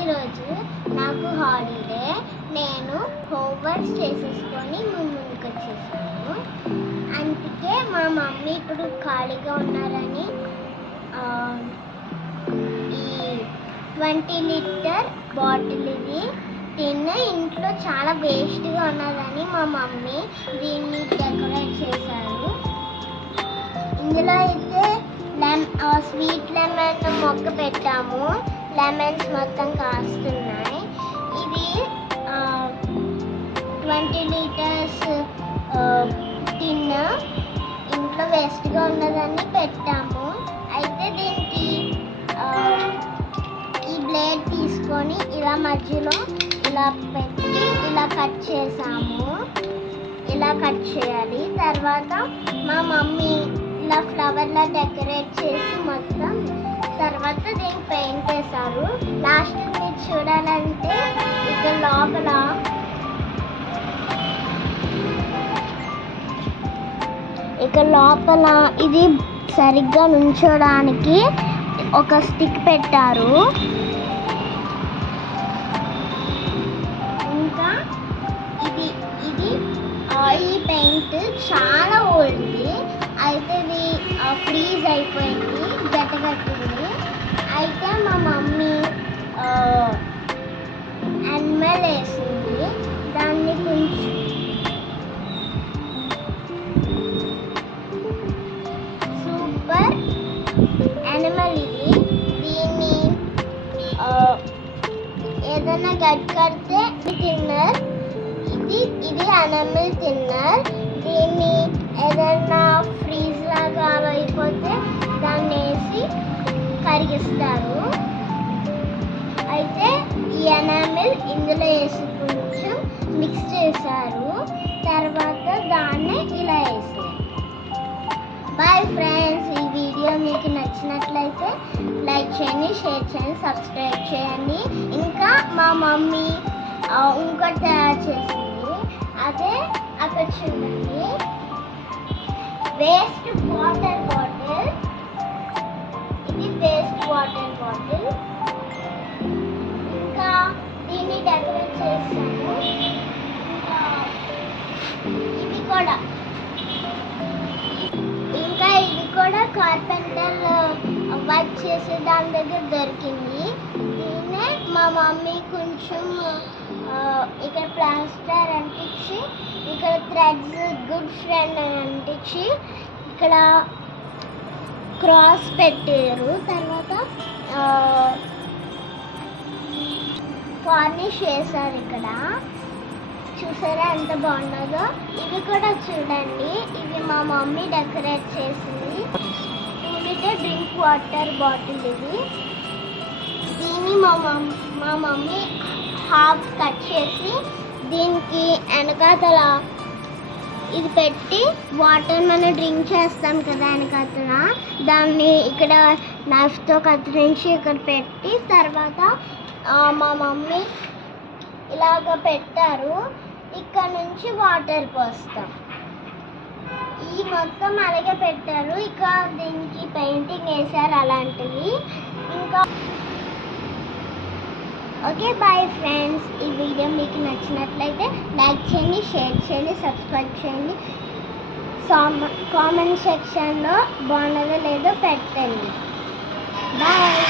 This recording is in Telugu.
ఈరోజు నాకు హాలిడే. నేను హోంవర్క్స్ చేసేసుకొని ముందుకు వచ్చేసాను. అందుకే మా మమ్మీ ఇప్పుడు ఖాళీగా ఉన్నారని ఈ 20 లీటర్ బాటిల్ ఇది ఇంట్లో చాలా వేస్ట్గా ఉన్నదని మా మమ్మీ దీన్ని డెకరేట్ చేశారు. ఇందులో అయితే స్వీట్ లెమన్ మొక్క పెట్టాము. లెమన్స్ మొత్తం కాస్తున్నాయి. ఇది 20 లీటర్స్ టిన్ ఇంట్లో వేస్ట్గా ఉన్నదని పెట్టాము. అయితే దీనికి ఈ బ్లేడ్ తీసుకొని ఇలా మధ్యలో ఇలా పెట్టి ఇలా కట్ చేసాము. ఇలా కట్ చేయాలి. తర్వాత మా మమ్మీ ఇలా ఫ్లవర్లా డెకరేట్ చేసి మొత్తం తర్వాత దీనికి పెయింట్ వేశారు. లాస్ట్ మీరు చూడాలంటే ఇక లోపల ఇది సరిగ్గా నుంచోడానికి ఒక స్టిక్ పెట్టారు. ఇంకా ఇది ఆయిల్ పెయింట్ చాలా ఓల్డ్ది. అయితే ఇది ఫ్రీజ్ అయిపోయింది, గట్టగట్టింది. అయితే మా మమ్మీ యానిమల్ వేసింది. దాన్ని కొంచెం సూపర్ యానిమల్ ఇది. దీన్ని ఏదైనా గట్ కడితే తిన్నర్. ఇది యానిమల్ తిన్నర్. దీన్ని ఏదైనా ఫ్రీజ్ లాగా అయిపోతే దాన్ని వేసి కరిగిస్తారు. అయితే ఈ ఎనామిల్ ఇందులో వేసి కొంచెం మిక్స్ చేశారు. తర్వాత దాన్ని ఇలా వేసారు. బాయ్ ఫ్రెండ్స్, ఈ వీడియో మీకు నచ్చినట్లయితే లైక్ చేయండి, షేర్ చేయండి, సబ్స్క్రైబ్ చేయండి. ఇంకా మా మమ్మీ ఇంకోటి తయారు చేసింది. అదే అక్కడ చూడండి, వేస్ట్ వాటర్ బాటిల్. ఇది వేస్ట్ వాటర్ బాటిల్. ఇంకా దీన్ని డెకరేట్ చేస్తాను. ఇంకా ఇది కూడా కార్పెంటర్ వర్క్ చేసే దాని దగ్గర దొరికింది. దీన్నే మా మమ్మీ కొంచెం ఇక్కడ ప్లాస్టర్ అంటించి, ఇక్కడ థ్రెడ్స్ గుడ్ ఫ్రెండ్ అని అంటించి, ఇక్కడ క్రాస్ పెట్టారు. తర్వాత ఫార్నిష్ చేశారు. ఇక్కడ చూసారా ఎంత బాగున్నదో. ఇది కూడా చూడండి, ఇది మా మమ్మీ డెకరేట్ చేసింది. 2 లీటర్ డ్రింక్ వాటర్ బాటిల్ ఇది. దీన్ని మా మమ్మీ హాఫ్ కట్ చేసి దీనికి వెనకాతల ఇది పెట్టి వాటర్ మనం డ్రింక్ చేస్తాం కదా వెనకాతల, దాన్ని ఇక్కడ నైఫ్తో కత్తిరించి ఇక్కడ పెట్టి తర్వాత మా మమ్మీ ఇలాగ పెట్టారు. ఇక్కడ నుంచి వాటర్ పోస్తాం. ఈ మొత్తం అలాగే పెట్టారు. ఇక దీనికి పెయింటింగ్ వేసారు అలాంటివి. ఇంకా ఓకే బాయ్ ఫ్రెండ్స్, ఈ వీడియో మీకు నచ్చినట్లయితే లైక్ చేయండి, షేర్ చేయండి, సబ్స్క్రైబ్ చేయండి. కామెంట్ సెక్షన్లో బాగున్నదో లేదో పెట్టండి. బాయ్.